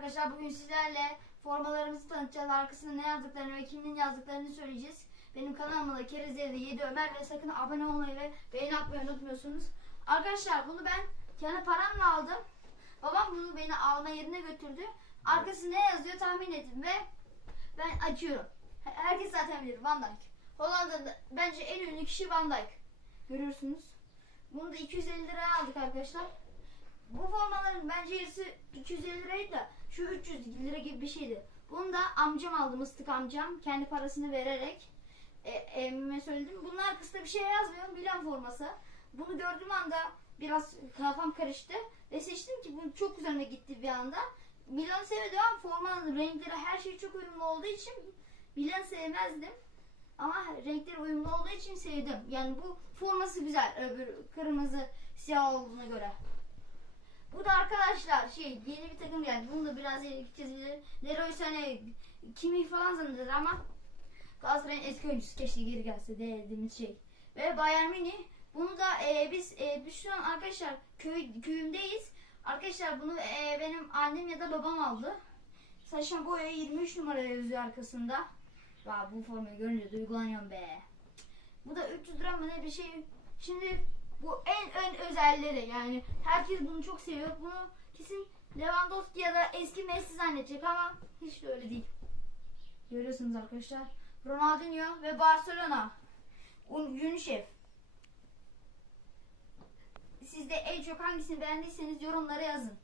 arkadaşlar bugün sizlerle formalarımızı tanıtacağız. Arkasında ne yazdıklarını ve kimin yazdıklarını söyleyeceğiz. Benim kanalıma da Kerizleri 7 Ömer ve sakın abone olmayı ve beğeni atmayı unutmuyorsunuz. Arkadaşlar bunu ben kendi paramla aldım. Babam bunu beni alma yerine götürdü. Arkası ne yazıyor tahmin edin ve ben açıyorum. Herkes zaten bilir Van Dijk. Hollanda'da bence en ünlü kişi Van Dijk. Görüyorsunuz. Bunu da 250 liraya aldık arkadaşlar. Bu formaların bence yarısı 250 liraydı şu 300 lira gibi bir şeydi. Bunu da amcam aldı mıstık amcam kendi parasını vererek e, emmime söyledim. Bunun arkasında bir şey yazmıyor Milan forması. Bunu gördüğüm anda biraz kafam karıştı ve seçtim ki bu çok üzerime gitti bir anda. Milan sevdim ama formanın renkleri her şey çok uyumlu olduğu için Milan sevmezdim. Ama renkleri uyumlu olduğu için sevdim. Yani bu forması güzel öbür kırmızı siyah olduğuna göre. Bu da arkadaşlar şey yeni bir takım geldi. Bunu da biraz gideceğiz. Leroy Sané kimi falan zanneder ama Galatasaray'ın eski oyuncusu keşke geri gelse dediğimiz şey. Ve Bayern Münih bunu da e, biz e, biz şu an arkadaşlar köy köyümdeyiz. Arkadaşlar bunu e, benim annem ya da babam aldı. Saşan Boya 23 numara yazıyor arkasında. Vay bu formayı görünce duygulanıyorum be. Bu da 300 lira mı ne bir şey. Şimdi bu en ön özelleri yani herkes bunu çok seviyor. Bunu kesin Lewandowski ya da eski Messi zannedecek ama hiç de öyle değil. Görüyorsunuz arkadaşlar. Ronaldinho ve Barcelona. Un- UNICEF. Siz de en çok hangisini beğendiyseniz yorumlara yazın.